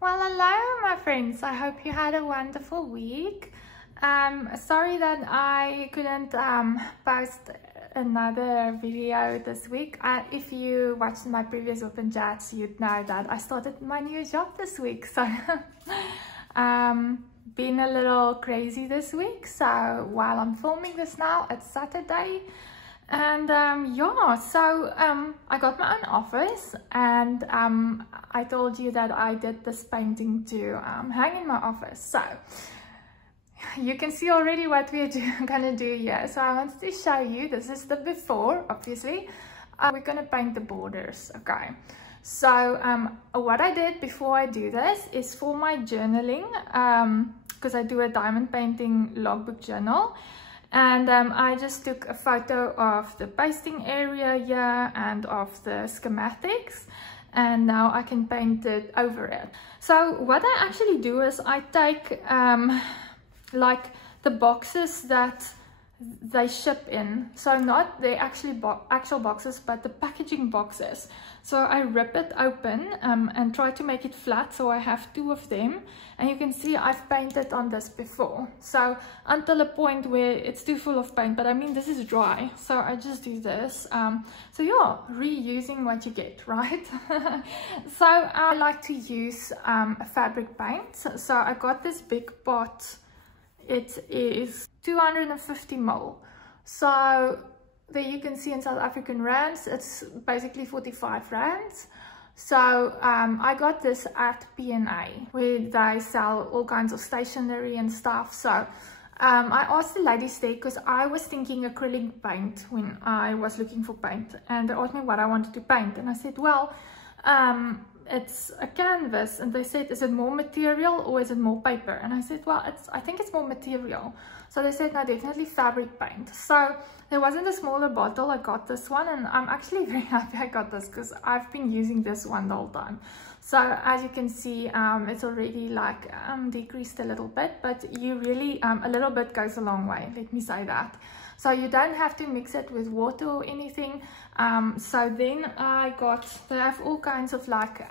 Well, hello my friends, I hope you had a wonderful week. Sorry that I couldn't post another video this week. If you watched my previous WIP Chats, you'd know that I started my new job this week, so been a little crazy this week. So while I'm filming this now, it's Saturday. And yeah, so I got my own office, and I told you that I did this painting to hang in my office. So you can see already what we're gonna do here. So I wanted to show you, this is the before, obviously. We're gonna paint the borders, okay? So what I did before I do this is for my journaling, because I do a diamond painting logbook journal. And I just took a photo of the pasting area here and of the schematics, and now I can paint it over it. So what I actually do is I take like the boxes that they ship in, so not the actual boxes, but the packaging boxes. So I rip it open and try to make it flat, so I have two of them, and you can see I've painted on this before, so until a point where it's too full of paint, but I mean this is dry, so I just do this. So yeah, reusing what you get, right? So I like to use a fabric paint, so I got this big pot. It is 250 ml. So there you can see in South African rands, it's basically 45 rands. So I got this at P&A, where they sell all kinds of stationery and stuff. So I asked the ladies there, because I was thinking acrylic paint when I was looking for paint, and they asked me what I wanted to paint, and I said, well, it's a canvas, and they said, is it more material or is it more paper? And I said, well, I think it's more material. So they said, no, definitely fabric paint. So there wasn't a smaller bottle, I got this one, and I'm actually very happy I got this, because I've been using this one the whole time. So as you can see, it's already like decreased a little bit, but you really, a little bit goes a long way, let me say that. So you don't have to mix it with water or anything. So then they have all kinds of like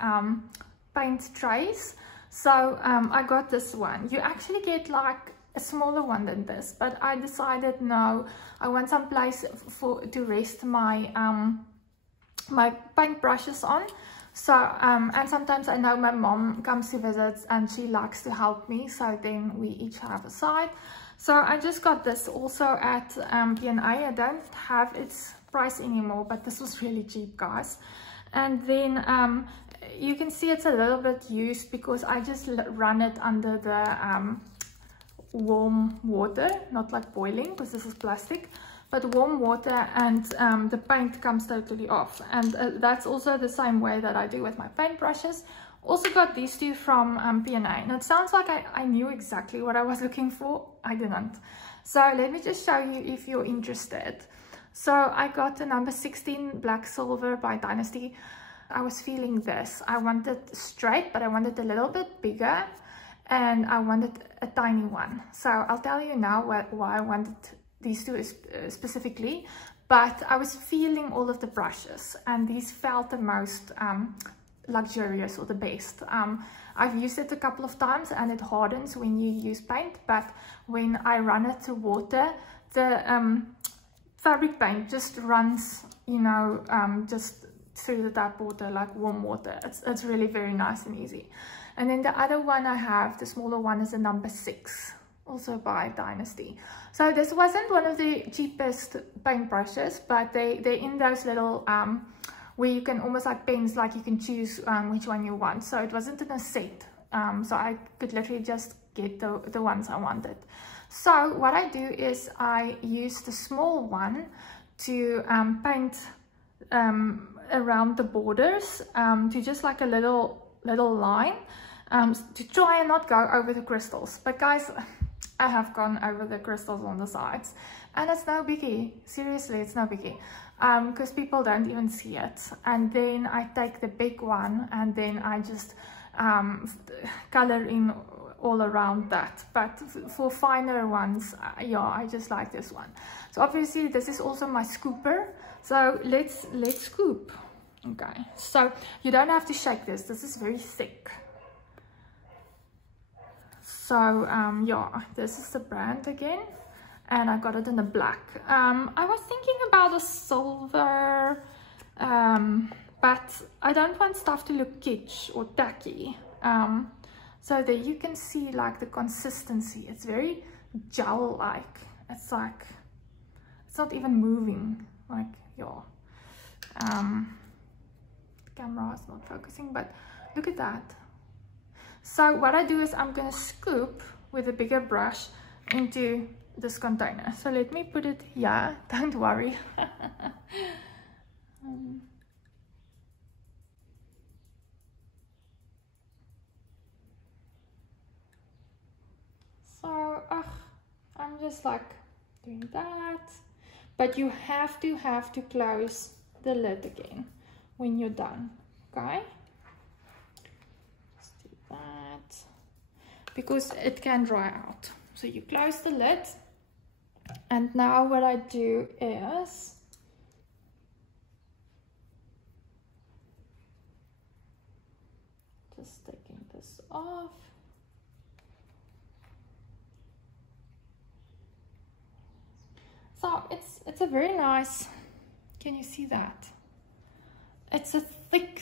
paint trays. So I got this one. You actually get like a smaller one than this, but I decided no, I want some place to rest my my paint brushes on. So and sometimes I know my mom comes to visit and she likes to help me, so then we each have a side. So I just got this also at P&A. I don't have its price anymore, but this was really cheap, guys. And then you can see it's a little bit used, because I just run it under the warm water, not like boiling, because this is plastic, but warm water, and the paint comes totally off. And that's also the same way that I do with my paint brushes. Also got these two from P&A. Now it sounds like I knew exactly what I was looking for. I didn't. So let me just show you if you're interested. So I got the number 16 Black Silver by Dynasty. I was feeling this. I wanted straight, but I wanted a little bit bigger, and I wanted a tiny one. So I'll tell you now why I wanted these two specifically, but I was feeling all of the brushes, and these felt the most luxurious, or the best. I've used it a couple of times, and it hardens when you use paint, but when I run it to water, the fabric paint just runs, you know, just through the tap water, like warm water. It's really very nice and easy. And then the other one I have, the smaller one, is the number 6, also by Dynasty. So this wasn't one of the cheapest paint brushes, but they're in those little where you can almost like pens, like you can choose which one you want. So it wasn't in a set, so I could literally just get the ones I wanted. So what I do is I use the small one to paint around the borders, to just like a little line, to try and not go over the crystals. But guys, I have gone over the crystals on the sides, and it's no biggie. Seriously, it's no biggie, because people don't even see it. And then I take the big one, and then I just color in all around that. But for finer ones, yeah, I just like this one. So obviously this is also my scooper, so let's scoop. Okay, so you don't have to shake this. This is very thick. So yeah, this is the brand again, and I got it in the black. I was thinking about a silver, but I don't want stuff to look kitsch or tacky. So there you can see like the consistency. It's very gel-like. It's like, it's not even moving. Like, yeah. The camera is not focusing, but look at that. So what I do is I'm going to scoop with a bigger brush into this container. So let me put it here. Don't worry. So I'm just like doing that, but you have to close the lid again when you're done. Okay, just do that because it can dry out. So you close the lid, and now what I do is just taking this off. So it's a very nice, can you see that? It's a thick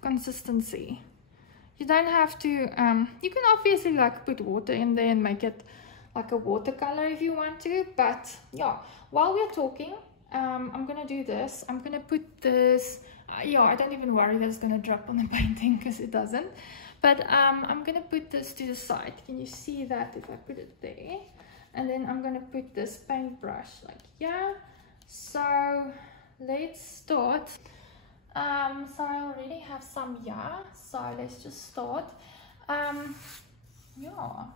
consistency. You don't have to, you can obviously like put water in there and make it like a watercolor if you want to, but yeah, while we're talking, I'm gonna do this. I'm gonna put this, yeah, I don't even worry that it's gonna drop on the painting because it doesn't, but I'm gonna put this to the side. Can you see that if I put it there? And then I'm going to put this paintbrush like here. So let's start. So I already have some here. So let's just start. Yeah.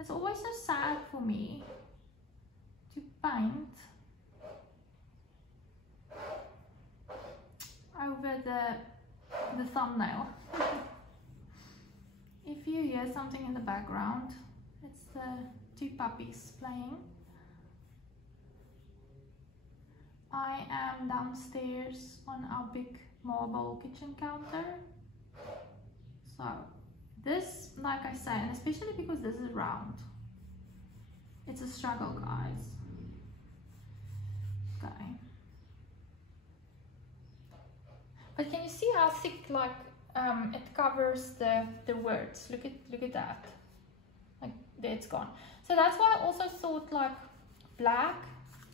It's always so sad for me to paint over the thumbnail. If you hear something in the background, it's the two puppies playing. I am downstairs on our big marble kitchen counter. So this, like I say, and especially because this is round, it's a struggle, guys. Okay. But can you see how thick, like, it covers the words? Look at that. Like, there it's gone. So that's why I also thought like black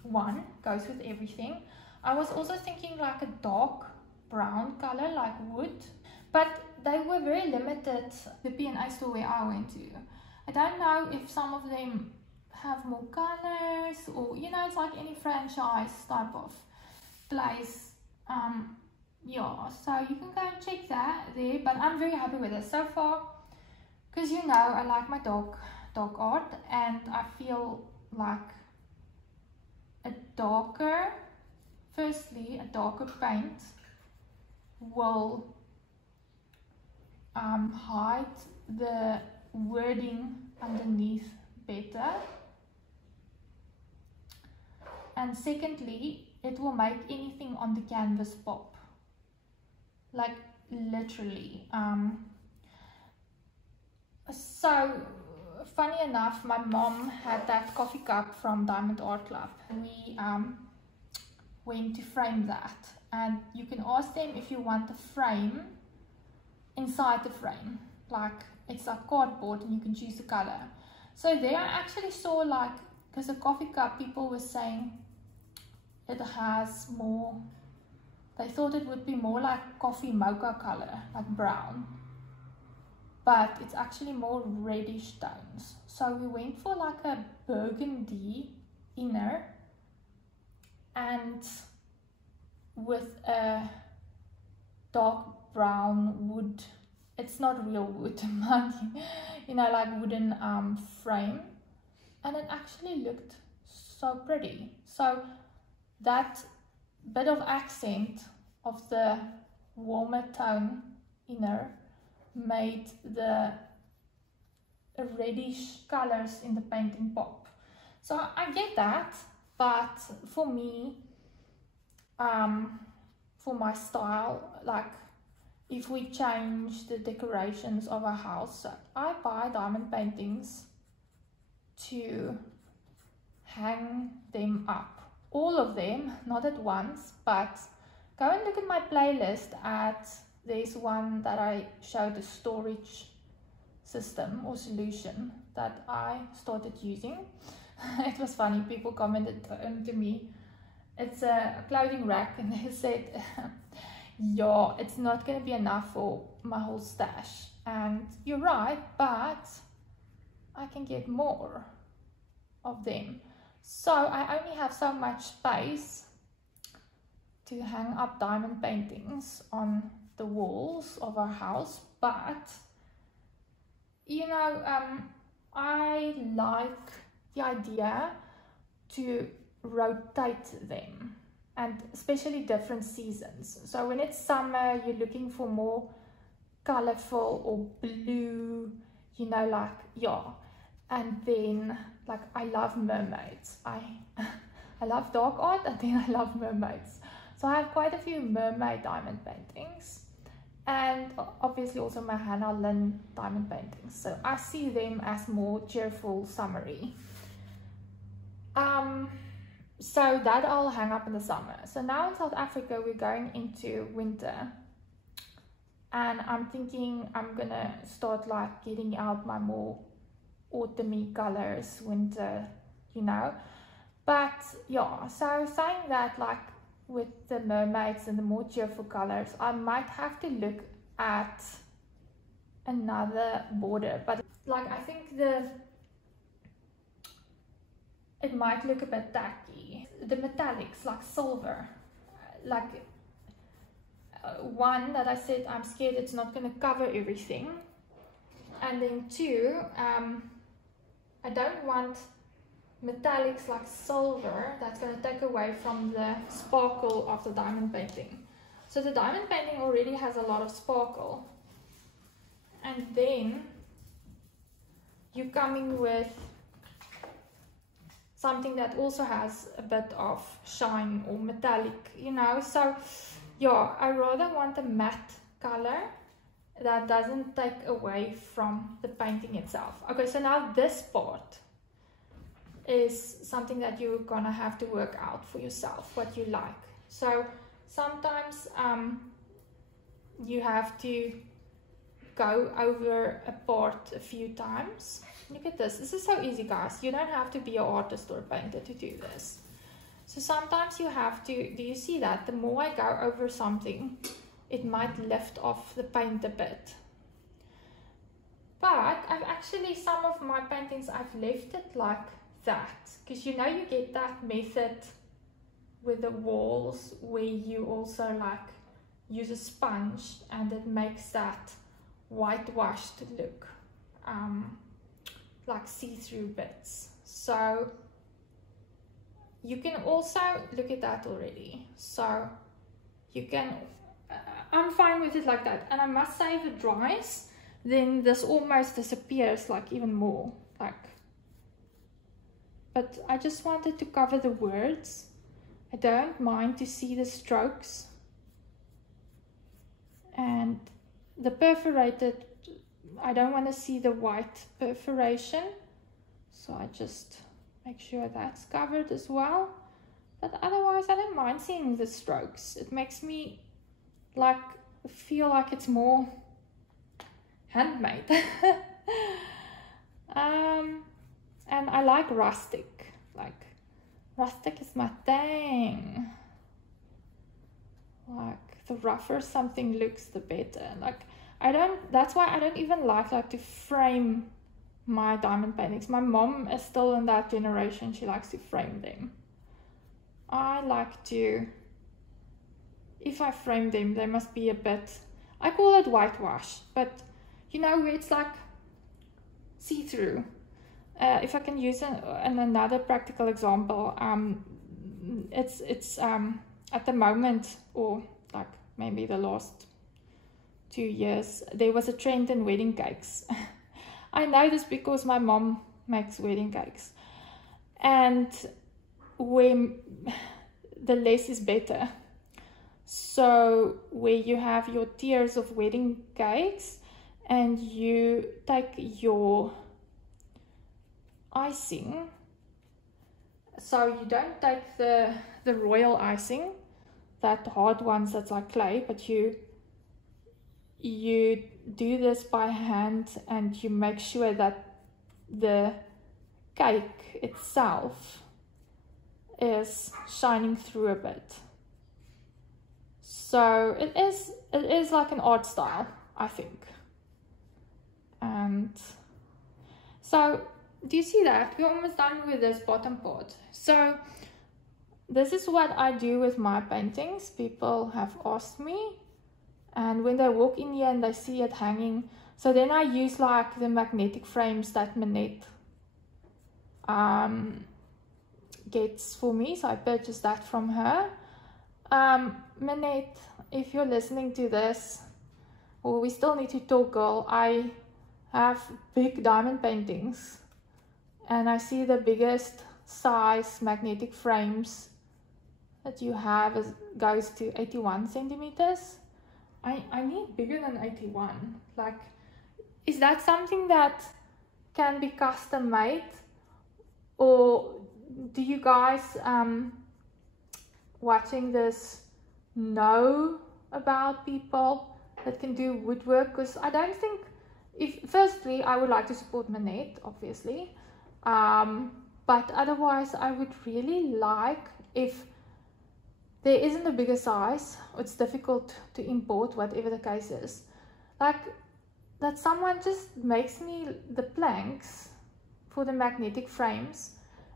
one goes with everything. I was also thinking like a dark brown color like wood, but they were very limited, the P&A store where I went to. I don't know if some of them have more colors, or you know, it's like any franchise type of place. Yeah, so you can go and check that there, but I'm very happy with it so far, because you know I like my dog art, and I feel like a darker paint will hide the wording underneath better, and secondly, it will make anything on the canvas pop. Like literally. So funny enough, my mom had that coffee cup from Diamond Art Club. We went to frame that, and you can ask them if you want the frame inside the frame, like it's like cardboard, and you can choose the color. So there I actually saw, like, because a coffee cup, people were saying it has more, they thought it would be more like coffee mocha color, like brown, but it's actually more reddish tones. So we went for like a burgundy inner and with a dark brown wood, it's not real wood, but you know, like wooden frame, and it actually looked so pretty. So that bit of accent of the warmer tone inner made the reddish colors in the painting pop. So I get that, but for me, for my style, like if we change the decorations of our house. So I buy diamond paintings to hang them up, all of them, not at once, but go and look at my playlist. There's one that I showed, a storage system or solution that I started using. It was funny, people commented to me, it's a clothing rack, and they said, yeah, it's not going to be enough for my whole stash. And you're right, but I can get more of them. So I only have so much space to hang up diamond paintings on the walls of our house, but you know, I like the idea to rotate them, and especially different seasons. So when it's summer, you're looking for more colorful or blue, you know, like, yeah. And then, like, I love mermaids. I love dark art, and then I love mermaids. So I have quite a few mermaid diamond paintings, and obviously also my Hannah Lynn diamond paintings. So I see them as more cheerful, summery. So that I'll hang up in the summer. So now in South Africa, we're going into winter, and I'm thinking I'm gonna start like getting out my more autumny colors, winter, you know. But yeah, so saying that, like with the mermaids and the more cheerful colors, I might have to look at another border. But like, I think it might look a bit tacky. The metallics, like silver, like one that I said I'm scared it's not going to cover everything, and then two, I don't want metallics like silver that's going to take away from the sparkle of the diamond painting. So the diamond painting already has a lot of sparkle, and then you're coming with something that also has a bit of shine or metallic, you know. So yeah, I rather want a matte color that doesn't take away from the painting itself. Okay, so now this part is something that you're gonna have to work out for yourself, what you like. So sometimes you have to go over a part a few times. Look at this. This is so easy, guys. You don't have to be an artist or a painter to do this. So sometimes you have to, do you see that? The more I go over something, it might lift off the paint a bit. But I've actually, some of my paintings, I've left it like that. Because you know, you get that method with the walls where you also like use a sponge and it makes that whitewashed look. Like see-through bits. So you can also look at that already. So you can, I'm fine with it like that. And I must say, if it dries, then this almost disappears, like even more. Like, but I just wanted to cover the words. I don't mind to see the strokes. And the perforated, I don't want to see the white perforation, so I just make sure that's covered as well. But otherwise, I don't mind seeing the strokes. It makes me like feel like it's more handmade. And I like rustic. Like, rustic is my thing. Like, the rougher something looks, the better. Like, that's why I don't even like to frame my diamond paintings. My mom is still in that generation. She likes to frame them. I like to, if I frame them, they must be a bit, I call it whitewash, but you know, where it's like see-through. If I can use another practical example, it's at the moment, or like maybe the last 2 years, there was a trend in wedding cakes. I know this because my mom makes wedding cakes, and when the less is better. So where you have your tiers of wedding cakes, and you take your icing. So you don't take the royal icing, that hard ones that's like clay, but you do this by hand, and you make sure that the cake itself is shining through a bit. So it is like an art style, I think. And so do you see that? We're almost done with this bottom part. So this is what I do with my paintings. People have asked me, and when they walk in here and they see it hanging, so then I use like the magnetic frames that Manette gets for me. So I purchased that from her. Manette, if you're listening to this, or we still need to talk, girl, I have big diamond paintings, and I see the biggest size magnetic frames that you have goes to 81 centimeters. I need bigger than 81. Like, is that something that can be custom made, or do you guys watching this know about people that can do woodwork? Because I don't think, firstly I would like to support Manette, obviously, but otherwise I would really like, if there isn't a bigger size, it's difficult to import, whatever the case is, like that someone just makes me the planks for the magnetic frames,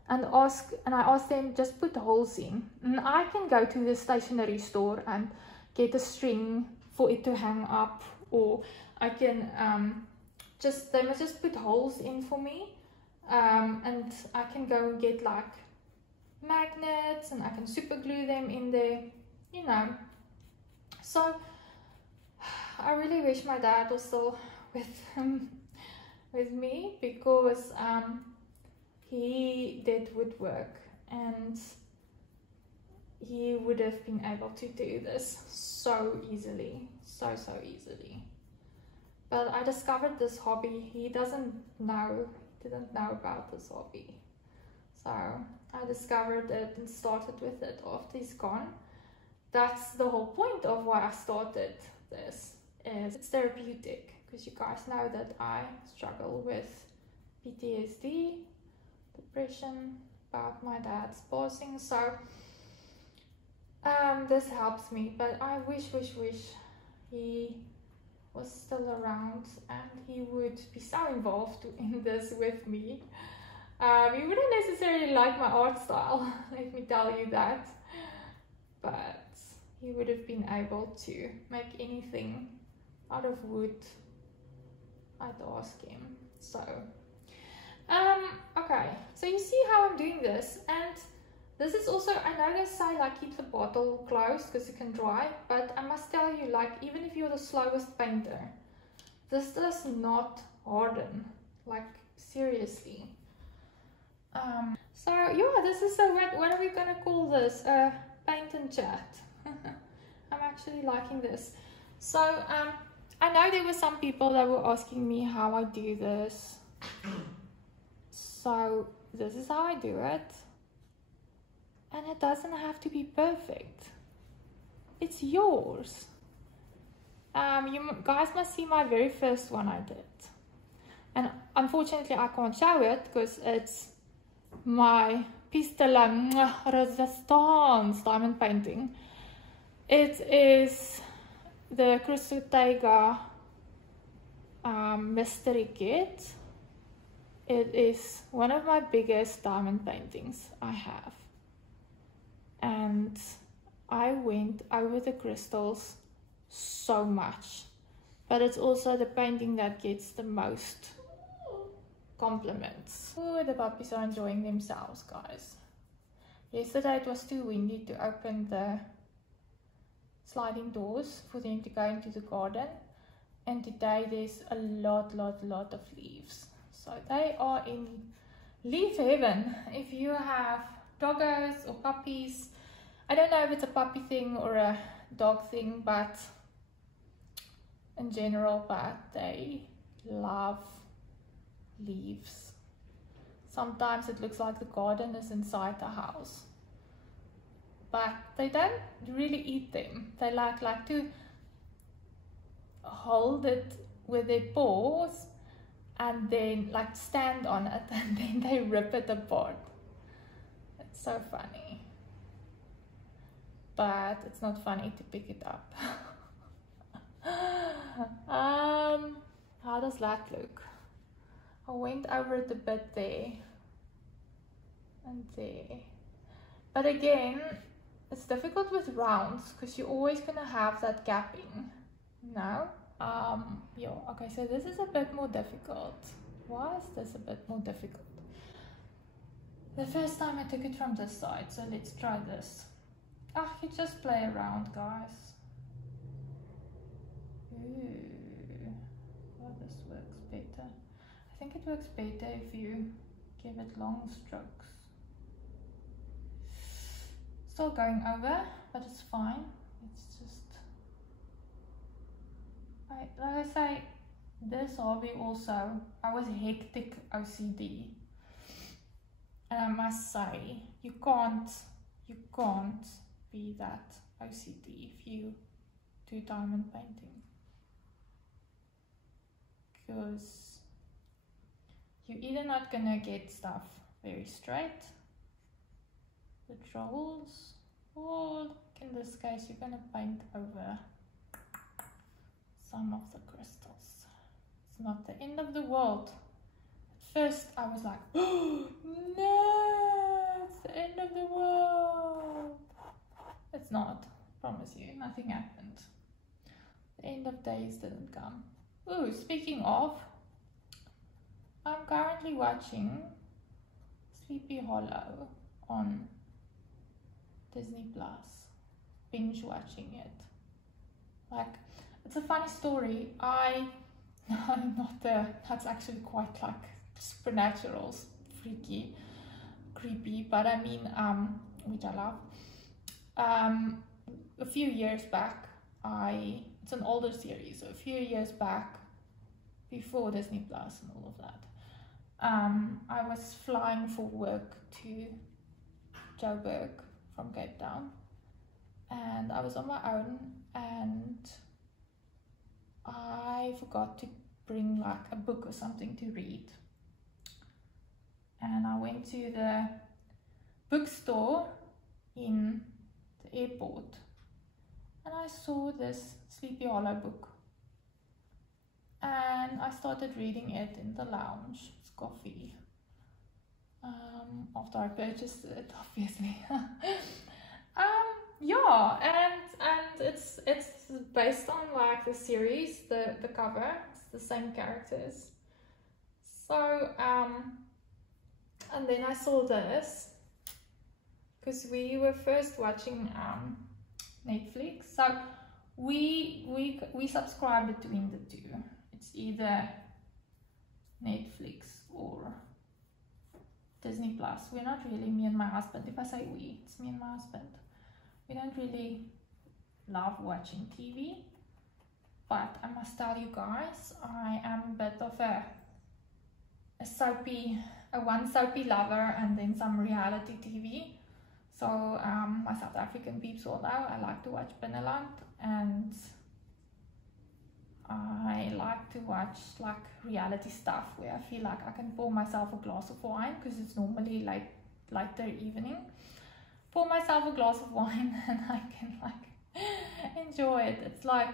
and I ask them, just put holes in, and I can go to the stationery store and get a string for it to hang up, or I can they must just put holes in for me, and I can go and get like magnets, and I can super glue them in there, you know. So I really wish my dad was still with me, because he did woodwork, and he would have been able to do this so easily, so easily. But I discovered this hobby. He didn't know about this hobby, so I discovered it and started with it after he's gone. That's the whole point of why I started this, is it's therapeutic, because you guys know that I struggle with PTSD, depression about my dad's passing, so this helps me. But I wish he was still around and he would be so involved in this with me. He wouldn't necessarily like my art style, let me tell you that, but he would have been able to make anything out of wood. I'd ask him. So okay, so you see how I'm doing this, and this is also, I know they say like keep the bottle closed because it can dry, but I must tell you, like, even if you're the slowest painter, this does not harden, like seriously. So yeah, this is what are we gonna call this? Paint and chat. I'm actually liking this. So I know there were some people that were asking me how I do this. So this is how I do it. And it doesn't have to be perfect. It's yours. You guys must see my very first one I did. And unfortunately I can't show it because it's my piece de la resistance diamond painting. It is the Crystal Tiger mystery kit. It is one of my biggest diamond paintings I have. And I went over the crystals so much. But it's also the painting that gets the most compliments. Oh, the puppies are enjoying themselves, guys. Yesterday it was too windy to open the sliding doors for them to go into the garden. And today there's a lot of leaves. So they are in leaf heaven. If you have doggos or puppies, I don't know if it's a puppy thing or a dog thing, but in general, but they love leaves. Sometimes it looks like the garden is inside the house, but they don't really eat them. They like to hold it with their paws and then like stand on it and then they rip it apart. It's so funny, but it's not funny to pick it up. How does that look? I went over it a bit there and there, but again, it's difficult with rounds because you're always gonna have that gapping. No? Yeah, okay, so this is a bit more difficult. Why is this a bit more difficult? The first time I took it from this side, so let's try this. Ah, you just play around, guys. Ooh, well, this works better. I think it works better if you give it long strokes. Still going over, but it's fine. It's just, like I say, this hobby also, I was hectic OCD. And I must say, you can't be that OCD if you do diamond painting, because you're either not gonna get stuff very straight, the trolls, or in this case you're gonna paint over some of the crystals. It's not the end of the world. First I was like, oh no, it's the end of the world. It's not, promise you, nothing happened. The end of days didn't come. Ooh, speaking of, I'm currently watching Sleepy Hollow on Disney Plus, binge watching it. Like, it's a funny story. That's actually quite like supernatural, freaky, creepy, but I mean, which I love. A few years back, it's an older series, so a few years back, before Disney Plus and all of that, I was flying for work to Joburg from Cape Town, and I was on my own, and I forgot to bring like a book or something to read, and I went to the bookstore in the airport and I saw this Sleepy Hollow book, and I started reading it in the lounge. It's coffee. After I purchased it, obviously. Yeah, and it's based on like the series, the cover, it's the same characters. So and then I saw this because we were first watching Netflix, so we subscribe between the two. It's either Netflix or Disney Plus. We're not really, me and my husband, if I say we, it's me and my husband. We don't really love watching TV, but I must tell you guys, I am a bit of a one soapy lover, and then some reality TV. So my South African peeps all know I like to watch Binneland, and I like to watch like reality stuff where I feel like I can pour myself a glass of wine, because it's normally later evening. Pour myself a glass of wine and I can like enjoy it. It's like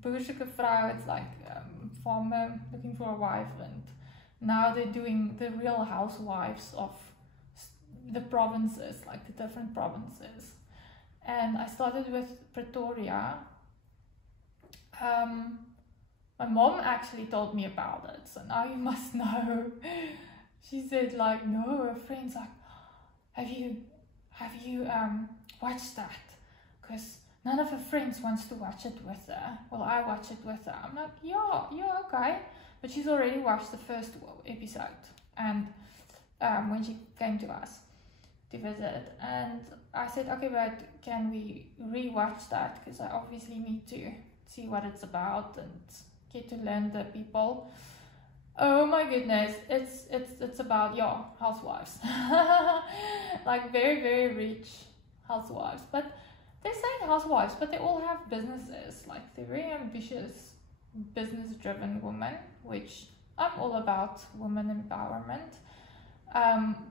Boersuke Vrou, it's like farmer looking for a wife, and now they're doing the Real Housewives of the provinces, like the different provinces. And I started with Pretoria. My mom actually told me about it, so now you must know. She said like, no, her friend's like, have you watched that? Because none of her friends wants to watch it with her. Well, I watch it with her. I'm like, yeah, okay. But she's already watched the first episode, and when she came to us. to visit, and I said, okay, but can we rewatch that, because I obviously need to see what it's about and get to learn the people. Oh my goodness, it's about, yeah, housewives. Like very, very rich housewives, but they're saying housewives, but they all have businesses. Like they're very ambitious, business driven women, which I'm all about, women empowerment.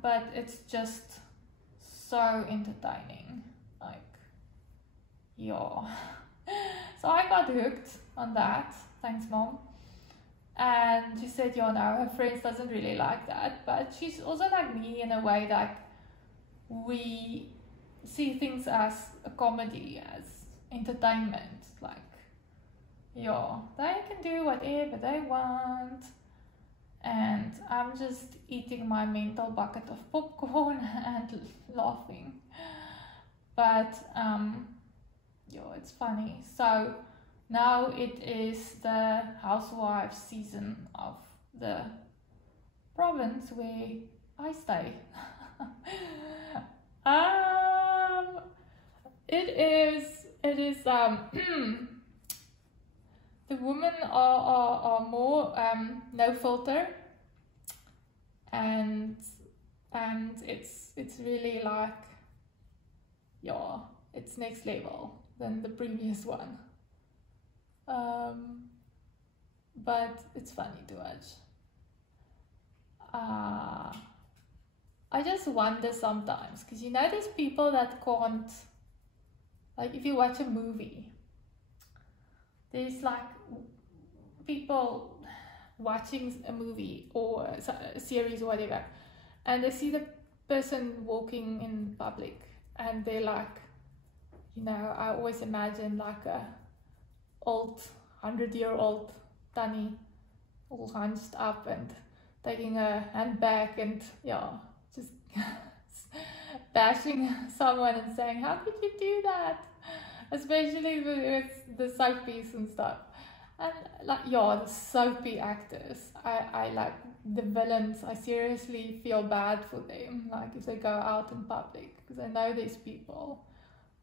But it's just so entertaining, like, yeah. So I got hooked on that, thanks mom. And she said, yeah, no, her friends doesn't really like that, but she's also like me in a way that we see things as a comedy, as entertainment. Like, yeah, they can do whatever they want, and I'm just eating my mental bucket of popcorn and laughing. But yeah, it's funny. So now it is the housewives season of the province where I stay. It is the women are more no filter, and it's really like, yeah, it's next level than the previous one. But it's funny to watch. I just wonder sometimes, because you know there's people that can't, like if you watch a movie, there's like people watching a movie or a series or whatever, and they see the person walking in public and they're like, you know, I always imagine like a old 100-year-old Tanny all hunched up and taking a handbag and, yeah, just bashing someone and saying, how could you do that? Especially with the soapies and stuff. And like, yeah, the soapy actors, I like the villains. I seriously feel bad for them, like if they go out in public, because I know there's people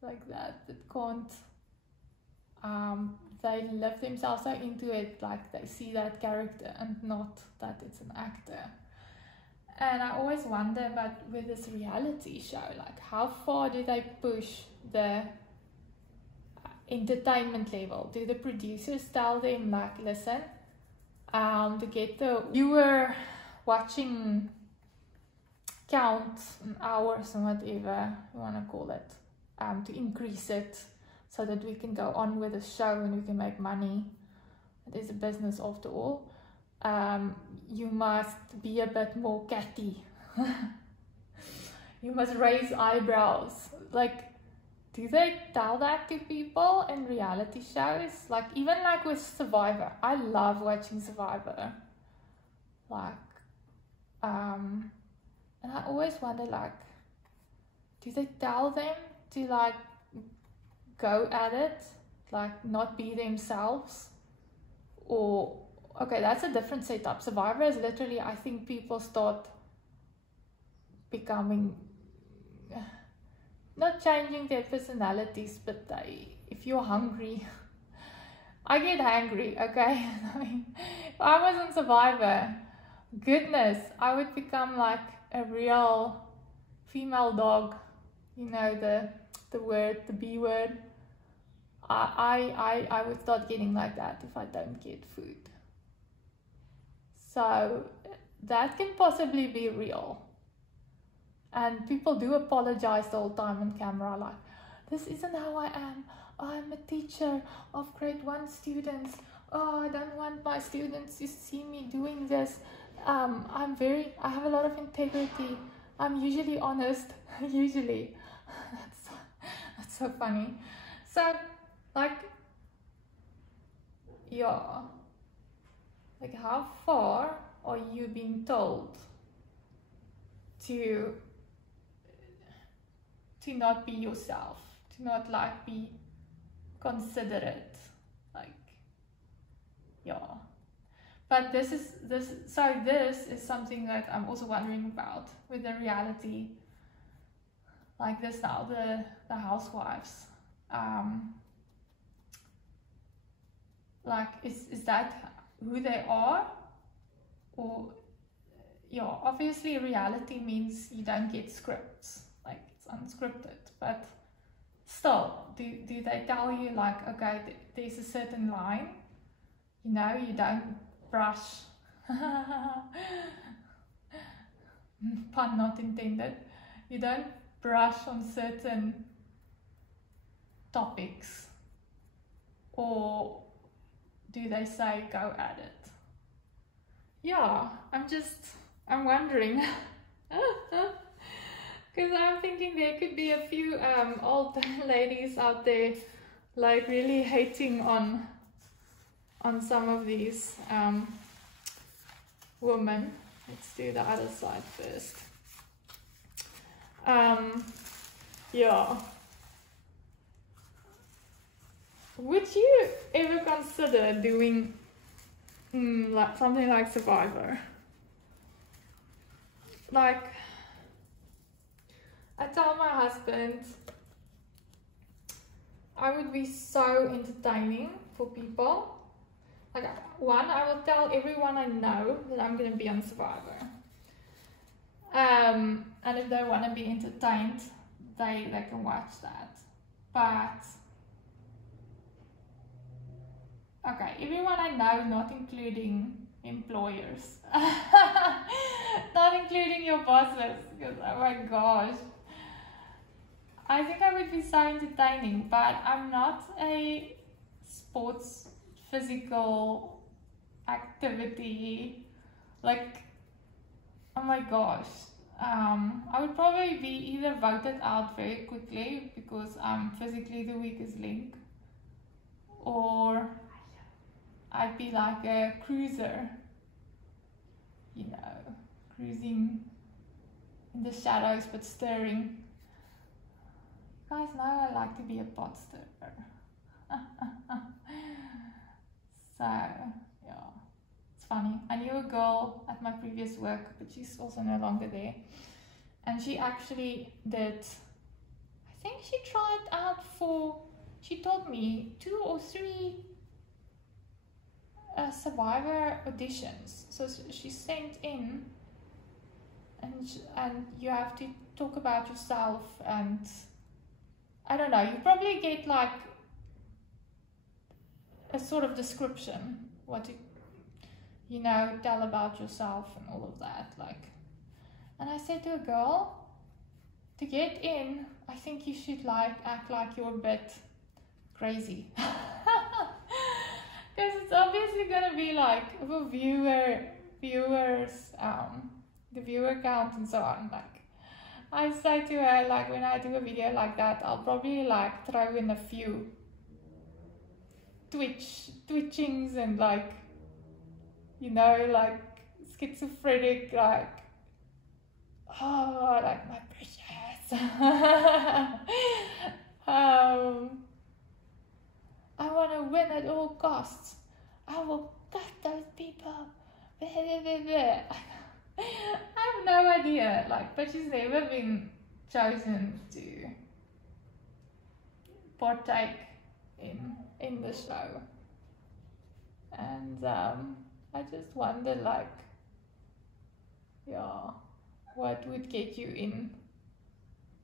like that can't, they live themselves so into it, like they see that character and not that it's an actor. And I always wonder about with this reality show, like how far do they push the entertainment level? Do the producers tell them like, listen, to get the viewer watching count in hours and whatever you want to call it, to increase it so that we can go on with the show and we can make money? It is a business after all. You must be a bit more catty. You must raise eyebrows. Like, do they tell that to people in reality shows? Like, even like with Survivor. I love watching Survivor. Like, and I always wonder, like, do they tell them to like go at it, like not be themselves? Or, okay, that's a different setup. Survivor is literally, I think people start becoming, not changing their personalities, but they, if you're hungry, I get hungry, okay? I mean, if I was on Survivor, goodness, I would become like a real female dog, you know, the word, the B word. I would start getting like that if I don't get food. So that can possibly be real. And people do apologize the whole time on camera, like, this isn't how I am. I'm a teacher of grade 1 students. Oh, I don't want my students to see me doing this. I have a lot of integrity. I'm usually honest, usually. That's so funny. So, like, yeah, like how far are you being told to not be yourself, to not like be considerate, like, yeah. But this is something that I'm also wondering about with the reality like this now, the housewives. Like, is that who they are? Or, yeah, obviously reality means you don't get scripts, like it's unscripted, but still, do they tell you like, okay, there's a certain line, you know, you don't brush, pun not intended, you don't brush on certain topics, or do they say go at it? Yeah, I'm wondering, because I'm thinking there could be a few old ladies out there like really hating on some of these women. Let's do the other side first. Yeah. Would you ever consider doing like something like Survivor? Like, I tell my husband I would be so entertaining for people. Like, one, I will tell everyone I know that I'm going to be on Survivor. And if they want to be entertained, they can watch that. But okay, everyone I know, not including employers, not including your bosses, because oh my gosh, I think I would be so entertaining, but I'm not a sports physical activity, like, oh my gosh. I would probably be either voted out very quickly because I'm physically the weakest link, or I'd be like a cruiser, you know, cruising in the shadows but stirring. You guys know I like to be a pot stirrer. So, yeah, it's funny. I knew a girl at my previous work, but she's also no longer there. And she actually did, I think she tried out for, she told me 2 or 3 Survivor auditions. So she sent in, and you have to talk about yourself, and I don't know, you probably get like a sort of description, what to, you know, tell about yourself and all of that, like. And I said to a girl, to get in, I think you should like act like you're a bit crazy. Because it's obviously gonna be like for viewers, the viewer count and so on. Like, I say to her, like, when I do a video like that, I'll probably like throw in a few twitchings and, like, you know, like schizophrenic, like, oh, like my precious. I want to win at all costs. I will cut those people. I have no idea, like, but she's never been chosen to partake in the show. And I just wonder, like, yeah, what would get you in?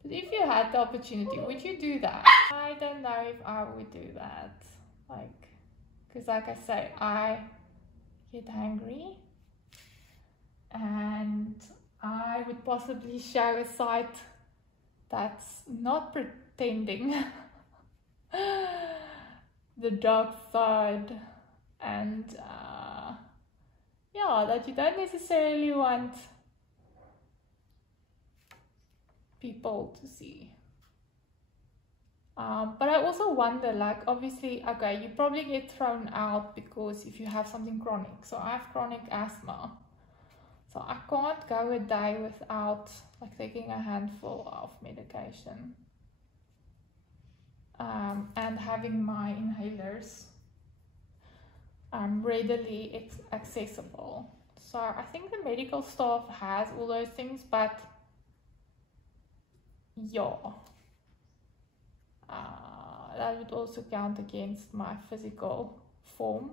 But if you had the opportunity, would you do that? I don't know if I would do that, like, because like I say, I get angry, and I would possibly show a side that's not pretending, the dark side, and yeah, that you don't necessarily want people to see. But I also wonder, like, obviously, okay, you probably get thrown out because if you have something chronic. So I have chronic asthma, so I can't go a day without like taking a handful of medication, and having my inhalers readily accessible. So I think the medical staff has all those things, but yeah, that would also count against my physical form.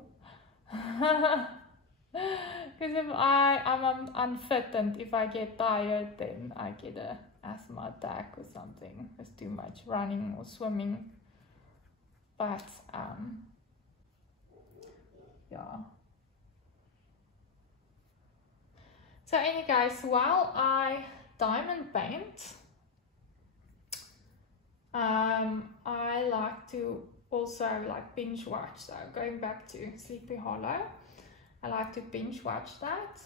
Because if I'm unfit and if I get tired, then I get a asthma attack or something. It's too much running or swimming. But yeah. So anyway guys, while I diamond paint, I like to also like binge watch. So going back to Sleepy Hollow, I like to binge watch that.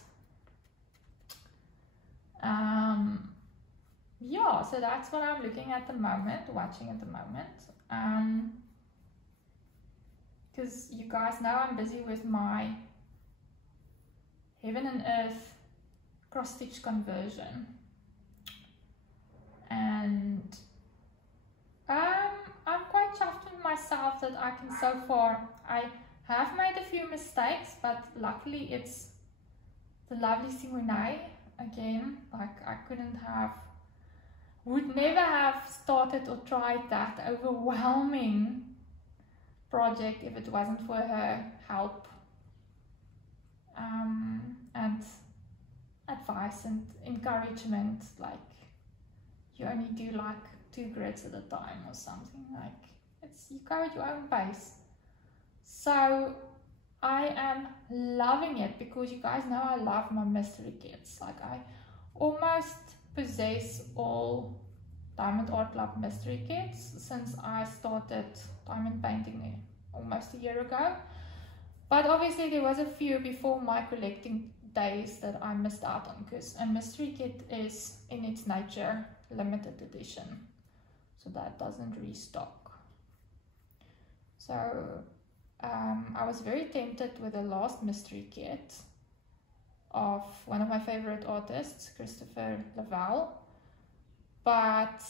Yeah, so that's what I'm looking at the moment, watching at the moment. Because you guys know I'm busy with my Heaven and Earth cross stitch conversion, and I'm quite chuffed with myself that I can so far. I have made a few mistakes, but luckily it's the lovely Simone again. Like I would never have started or tried that overwhelming project if it wasn't for her help and advice and encouragement. Like you only do like 2 grids at a time or something. Like you go at your own pace. So I am loving it because you guys know I love my mystery kits. Like I almost possess all Diamond Art Club mystery kits since I started diamond painting almost a year ago. But obviously there was a few before my collecting days that I missed out on, because a mystery kit is in its nature limited edition, so that doesn't restock. So I was very tempted with the last mystery kit of one of my favorite artists, Christopher Lavelle, but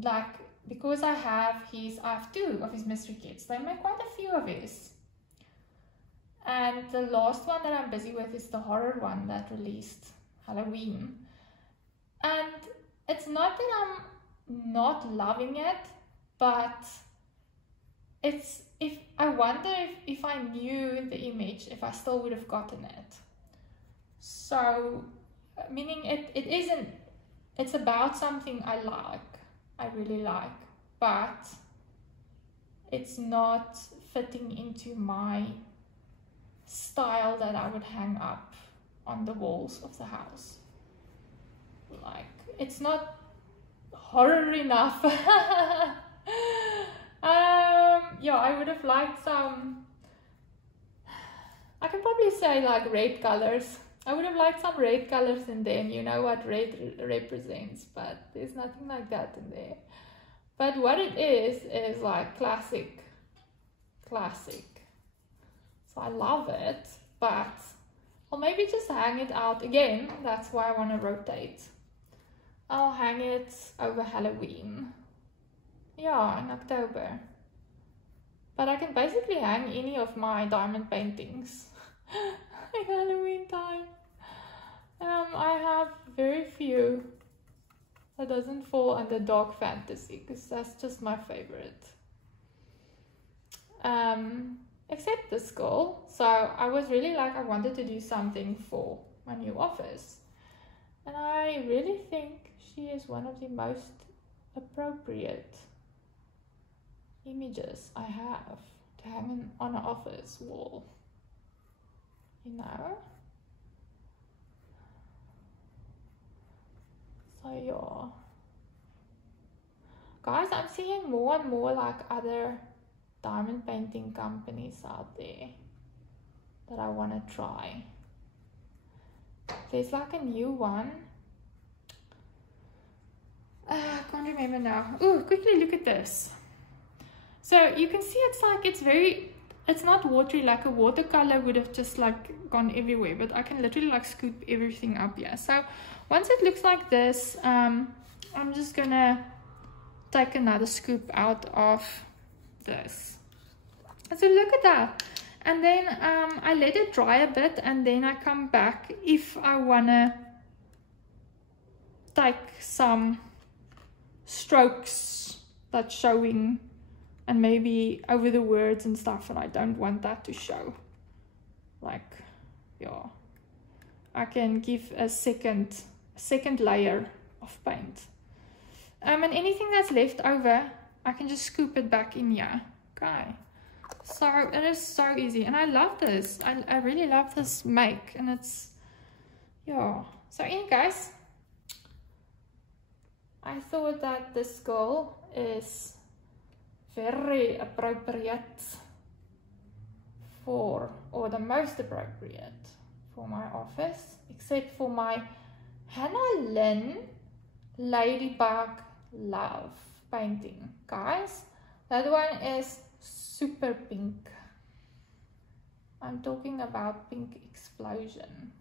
like because I have 2 of his mystery kits. They make quite a few of his, and the last one that I'm busy with is the horror one that released Halloween. And it's not that I'm not loving it, but I wonder if I knew the image, if I still would have gotten it. So meaning it's about something I really like, but it's not fitting into my style that I would hang up on the walls of the house. Like it's not horror enough. Yeah, I would have liked some, I can probably say like red colors. I would have liked some red colors in there, and you know what red represents, but there's nothing like that in there. But what it is like classic. So I love it, but I'll maybe just hang it out again. That's why I want to rotate. I'll hang it over Halloween. Yeah, in October. But I can basically hang any of my diamond paintings in Halloween time. I have very few that doesn't fall under dark fantasy, because that's just my favorite. Except this girl. So I was really like, I wanted to do something for my new office, and I really think she is one of the most appropriate images I have to hang on an office wall, you know. So yeah, guys, I'm seeing more and more like other diamond painting companies out there that I want to try. There's like a new one. I can't remember now. Oh, quickly look at this. So you can see it's not watery. Like a watercolor would have just like gone everywhere, but I can literally like scoop everything up here. So once it looks like this, I'm just gonna take another scoop out of this. So look at that. And then I let it dry a bit, and then I come back if I wanna take some strokes that's showing, and maybe over the words and stuff, and I don't want that to show. Like, yeah, I can give a second layer of paint. And anything that's left over, I can just scoop it back in here. Okay, so it is so easy, and I love this. I really love this make, and it's, yeah. So anyway, guys, I thought that this girl is very appropriate for, or the most appropriate for my office, except for my Hannah Lynn Ladybug Love painting. Guys, that one is super pink. I'm talking about Pink Explosion.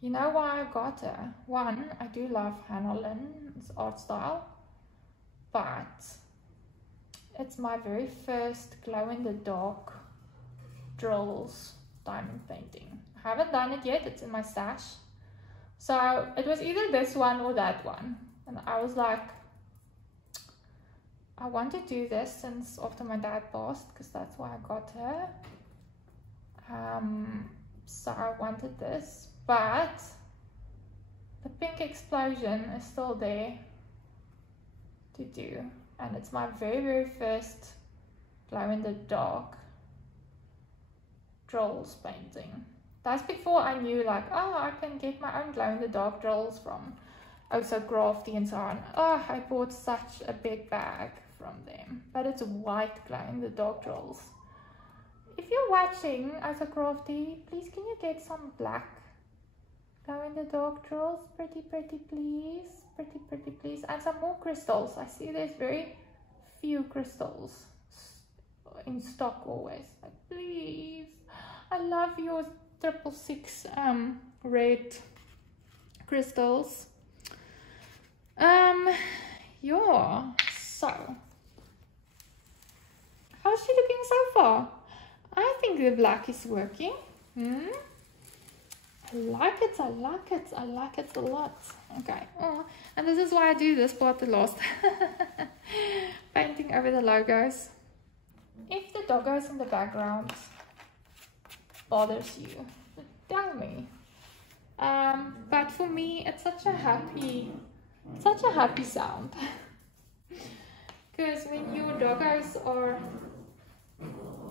You know why I got her? One, I do love Hannah Lynn's art style, but it's my very first glow-in-the-dark drills diamond painting. I haven't done it yet, it's in my stash. So it was either this one or that one. And I was like, I want to do this since after my dad passed, because that's why I got her. So I wanted this, but the Pink Explosion is still there to do. And it's my very first glow-in-the-dark drills painting. That's before I knew, like, oh, I can get my own glow-in-the-dark drills from Also Crafty and so on. Oh, I bought such a big bag from them. But it's white glow-in-the-dark drills. If you're watching Also Crafty, please can you get some black glow-in-the-dark drills? Pretty please. Pretty please. And some more crystals. I see there's very few crystals in stock always. Like, please. I love your 666 red crystals. Yeah, so how's she looking so far? I think the black is working. I like it a lot. Okay, oh, and this is why I do this part the last. Painting over the logos. If the doggos in the background bothers you, tell me. But for me, it's such a happy sound. Because when your doggos are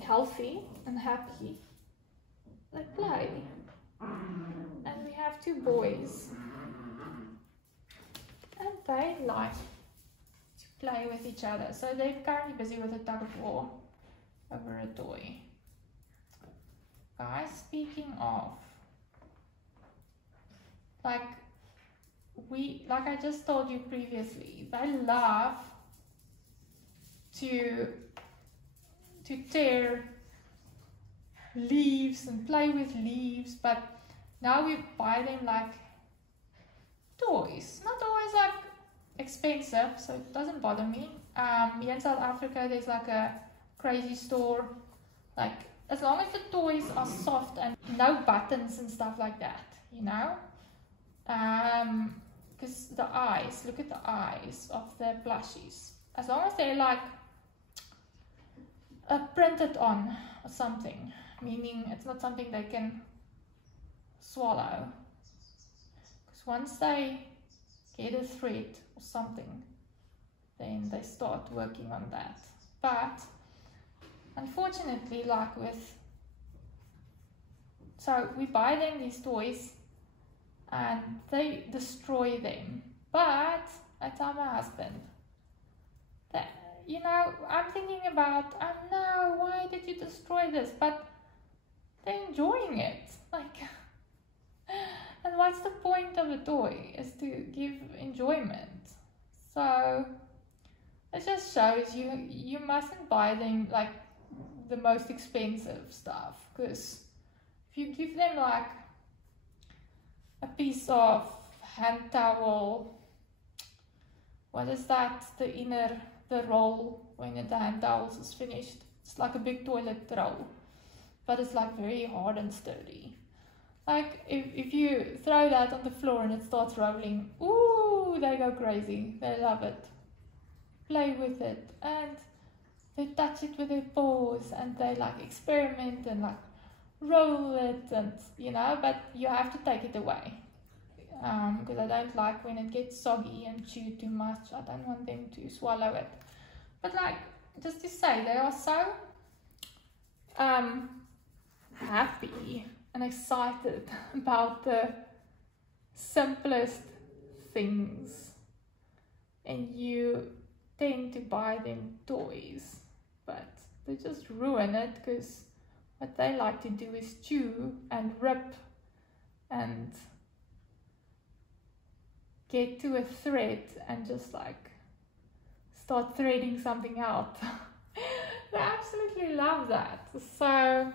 healthy and happy, they play. And we have 2 boys. And they like to play with each other. So they're currently busy with a tug of war over a toy. Guys, speaking of, like I just told you previously, they love to tear leaves and play with leaves, but now we buy them like toys. Not always like expensive, so it doesn't bother me. Here in South Africa, there's like a crazy store, like as long as the toys are soft and no buttons and stuff like that, you know. Because the eyes, look at the eyes of the plushies. As long as they're like printed on or something, meaning it's not something they can swallow. Because once they get a thread or something, then they start working on that. But unfortunately, like so we buy them these toys and they destroy them. But I tell my husband that, you know, I'm thinking about, I know, why did you destroy this? But they're enjoying it. Like, and what's the point of a toy? Is to give enjoyment. So it just shows you mustn't buy them like the most expensive stuff, because if you give them like a piece of hand towel, what is that, the roll when the hand towels is finished, it's like a big toilet roll, but it's like very hard and sturdy. Like if you throw that on the floor and it starts rolling, ooh, oh, they go crazy. They love it. Play with it, and they touch it with their paws, and they like experiment and like roll it, and you know, but you have to take it away, because I don't like when it gets soggy and chewed too much. I don't want them to swallow it. But like, just to say, they are so happy and excited about the simplest things, and you tend to buy them toys, but they just ruin it, because what they like to do is chew and rip and get to a thread and just like start threading something out. They absolutely love that. So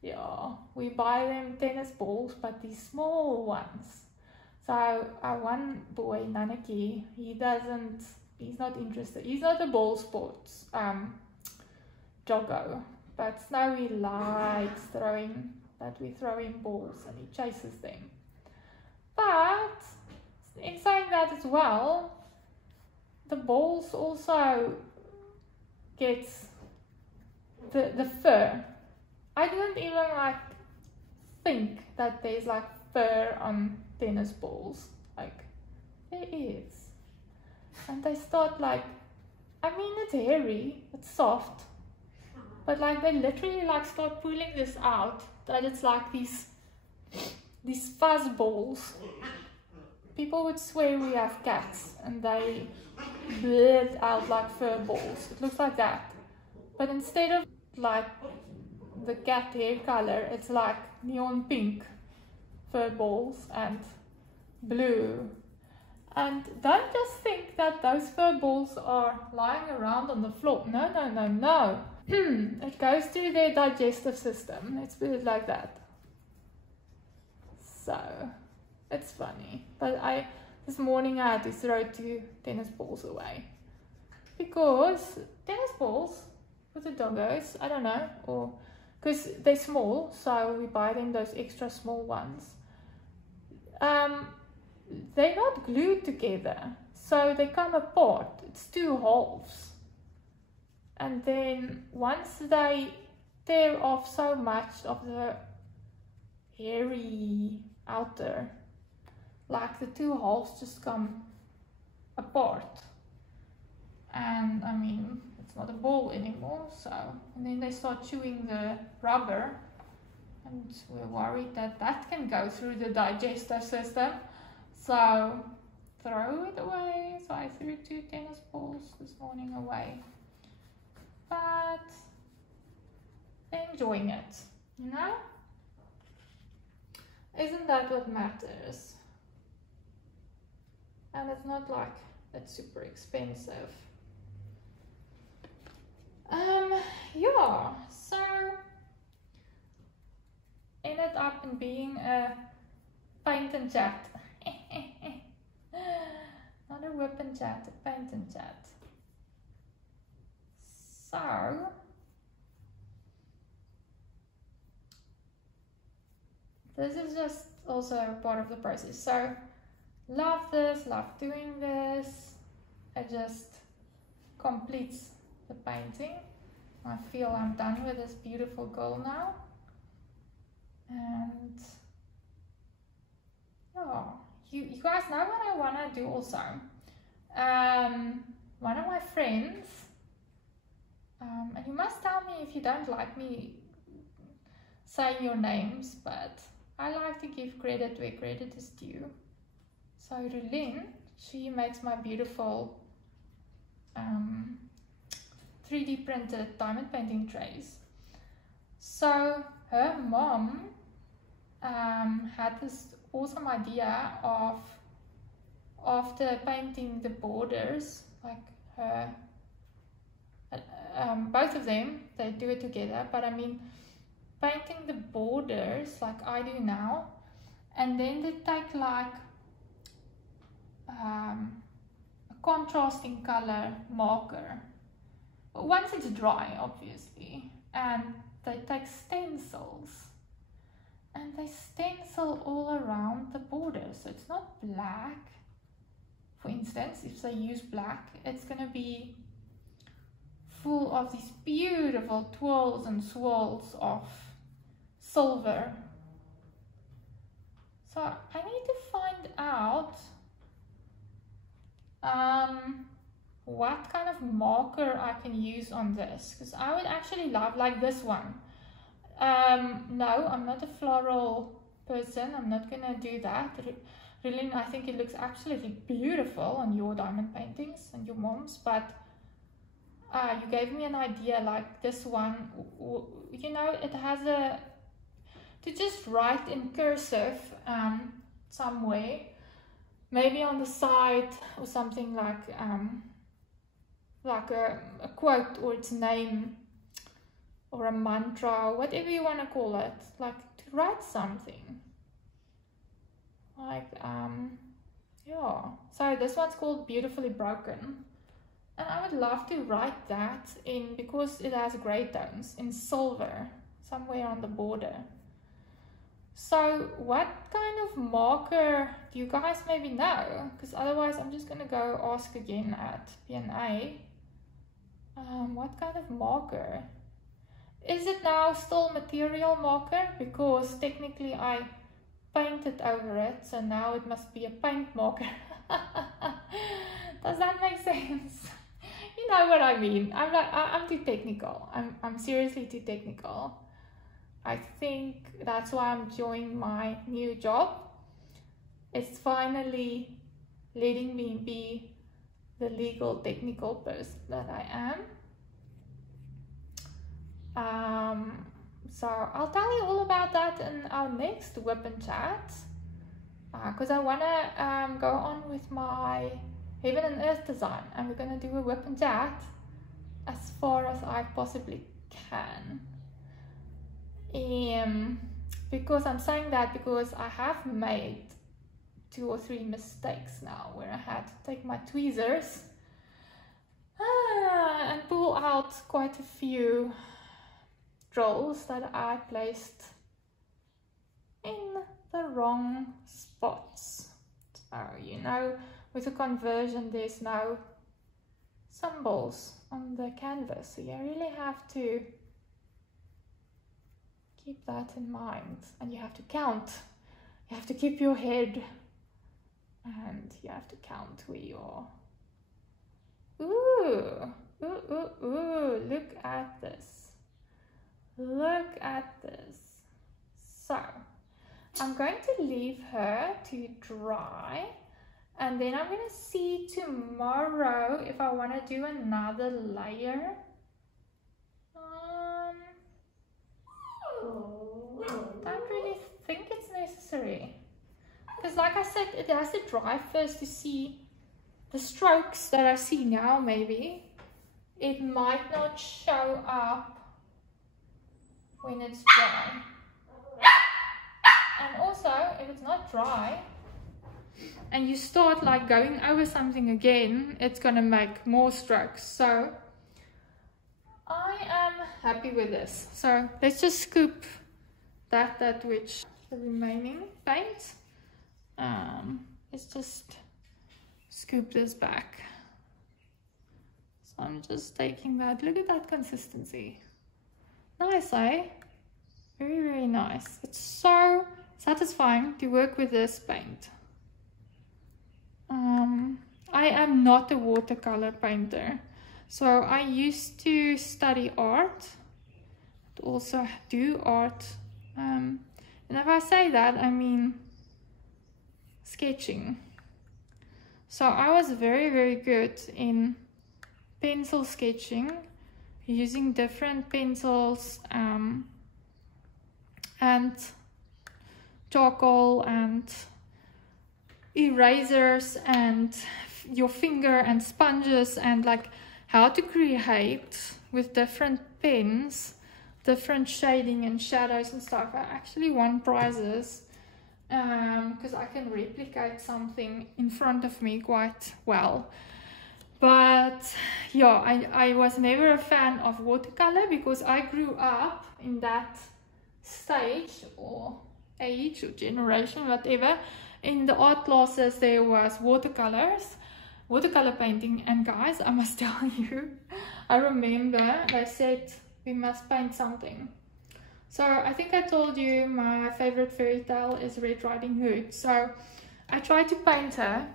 yeah, we buy them tennis balls, but these small ones. So our one boy, Nanaki, he's not interested. He's not a ball sports joggo, but Snowy likes throwing, that we throw him balls and he chases them. But in saying that as well, the balls also gets the fur. I didn't even like think that there's like fur on tennis balls. Like, there is. And they start like, I mean, it's hairy, it's soft, but like they literally like start pulling this out, that it's like these fuzz balls. People would swear we have cats and they bled out like fur balls. It looks like that, but instead of like the cat hair color, it's like neon pink fur balls and blue. And don't just think that those fur balls are lying around on the floor. No, no, no, no. It goes through their digestive system. Let's put it like that. So it's funny. But this morning I had to throw 2 tennis balls away, because tennis balls with the doggos, I don't know, or because they're small, so we buy them those extra small ones. They're not glued together, so they come apart. It's 2 halves, and then once they tear off so much of the hairy outer, like the 2 halves just come apart, and I mean, it's not a ball anymore. So, and then they start chewing the rubber, and we're worried that that can go through the digestive system. So throw it away. So I threw 2 tennis balls this morning away, but they're enjoying it, you know? Isn't that what matters? And it's not like it's super expensive. Yeah, so ended up in being a paint and chat. Not a whip and chat, a paint and chat. So this is just also a part of the process. So love this, love doing this. It just completes the painting. I feel I'm done with this beautiful girl now. And yeah, you guys know what I want to do also. One of my friends, and you must tell me if you don't like me saying your names, but I like to give credit where credit is due. So Rulin, she makes my beautiful 3D printed diamond painting trays. So her mom had this awesome idea of, after painting the borders, like her, both of them, they do it together, but I mean painting the borders like I do now, and then they take like a contrasting color marker, once it's dry obviously, and they take stencils and they stencil all around the border, so it's not black, for instance, if they use black, it's going to be full of these beautiful twirls and swirls of silver. So I need to find out what kind of marker I can use on this, because I would actually love like this one. No, I'm not a floral person. I'm not gonna do that. Really, I think it looks absolutely beautiful on your diamond paintings and your mom's, but you gave me an idea like this one. You know, it has a, to just write in cursive somewhere, maybe on the side or something like a quote or its name or a mantra, whatever you want to call it, like to write something like yeah. So this one's called Beautifully Broken, and I would love to write that in, because it has gray tones, in silver somewhere on the border. So what kind of marker do you guys maybe know? Because otherwise I'm just going to go ask again at P&A. What kind of marker? Is it now still material marker? Because technically I painted over it, so now it must be a paint marker. Does that make sense? You know what I mean. I'm too technical. I'm seriously too technical. I think that's why I'm enjoying my new job. It's finally letting me be the legal technical person that I am. So I'll tell you all about that in our next WIP Chat, because I want to go on with my Heaven and Earth design, and we're going to do a WIP Chat as far as I possibly can. Because I'm saying that because I have made 2 or 3 mistakes now where I had to take my tweezers and pull out quite a few drills that I placed in the wrong spots. So, you know, with a conversion there's no symbols on the canvas, so you really have to keep that in mind, and you have to count. You have to keep your head, and you have to count where you are. Ooh, ooh, ooh, ooh, look at this. Look at this. So, I'm going to leave her to dry, and then I'm going to see tomorrow if I want to do another layer. Don't really think it's necessary, because like I said, it has to dry first to see the strokes that I see now. Maybe it might not show up when it's dry, and also if it's not dry and you start like going over something again, it's gonna make more strokes. So I am happy with this. So let's just scoop that which the remaining paint. Let's just scoop this back. So I'm just taking that. Look at that consistency. Nice, eh? Very, very nice. It's so satisfying to work with this paint. I am not a watercolor painter. So I used to study art, but also do art. And if I say that, I mean sketching. So I was very, very good in pencil sketching, using different pencils and charcoal and erasers and your finger and sponges, and like how to create with different pens, different shading and shadows and stuff. I actually won prizes because I can replicate something in front of me quite well. But yeah, I was never a fan of watercolor because I grew up in that stage or age or generation, whatever. In the art classes there was watercolors, watercolor painting. And guys, I must tell you, I remember they said we must paint something. So I think I told you my favorite fairy tale is Red Riding Hood. So I tried to paint her,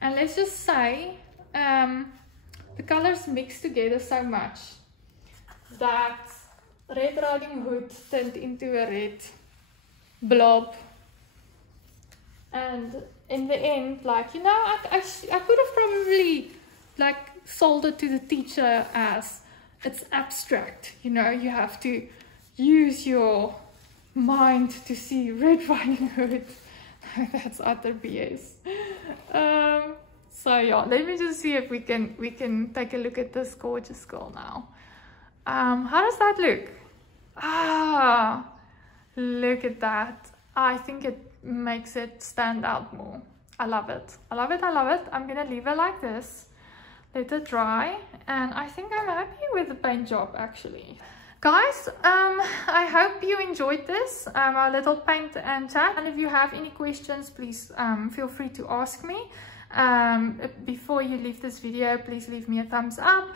and let's just say the colors mixed together so much that Red Riding Hood turned into a red blob. And in the end, like, you know, I could have probably like sold it to the teacher as it's abstract, you know, you have to use your mind to see Red Riding Hood. That's utter BS. So yeah, let me just see if we can take a look at this gorgeous girl now. How does that look? Ah, look at that. I think it makes it stand out more. I love it. I love it. I love it. I'm gonna leave it like this, let it dry, and I think I'm happy with the paint job actually. Guys, I hope you enjoyed this, our little paint and chat. And if you have any questions, please feel free to ask me. Before you leave this video, please leave me a thumbs up.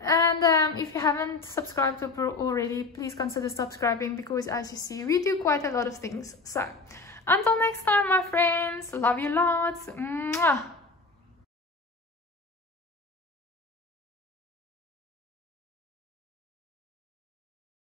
And if you haven't subscribed already, please consider subscribing, because as you see, we do quite a lot of things. So until next time, my friends, love you lots. Mwah.